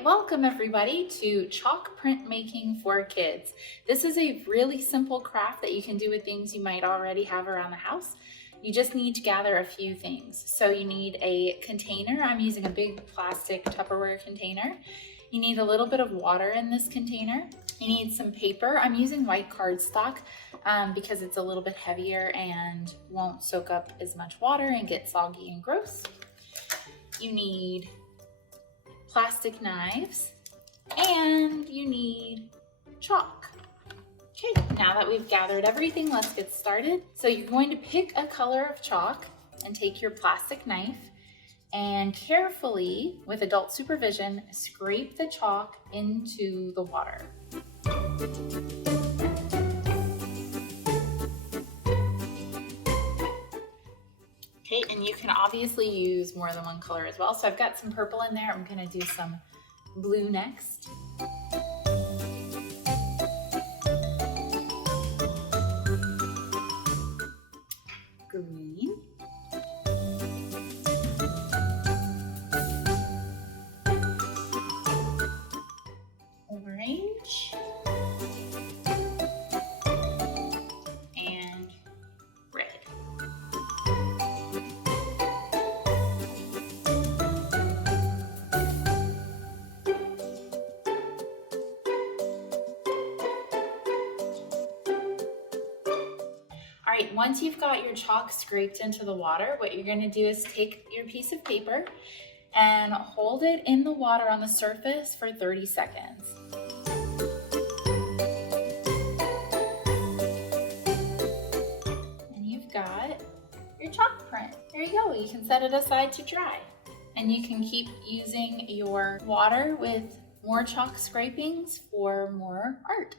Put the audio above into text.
right, welcome everybody to Chalk Printmaking for Kids. This is a really simple craft that you can do with things you might already have around the house. You just need to gather a few things. So you need a container. I'm using a big plastic Tupperware container. You need a little bit of water in this container. You need some paper. I'm using white cardstock because it's a little bit heavier and won't soak up as much water and get soggy and gross. You need plastic knives, and you need chalk. Okay, now that we've gathered everything, let's get started. So you're going to pick a color of chalk and take your plastic knife and carefully, with adult supervision, scrape the chalk into the water. Okay, and you can obviously use more than one color as well. So I've got some purple in there. I'm gonna do some blue next. Green. Orange. And red. All right, once you've got your chalk scraped into the water, what you're going to do is take your piece of paper and hold it in the water on the surface for 30 seconds. And you've got your chalk print. There you go. You can set it aside to dry. And you can keep using your water with more chalk scrapings for more art.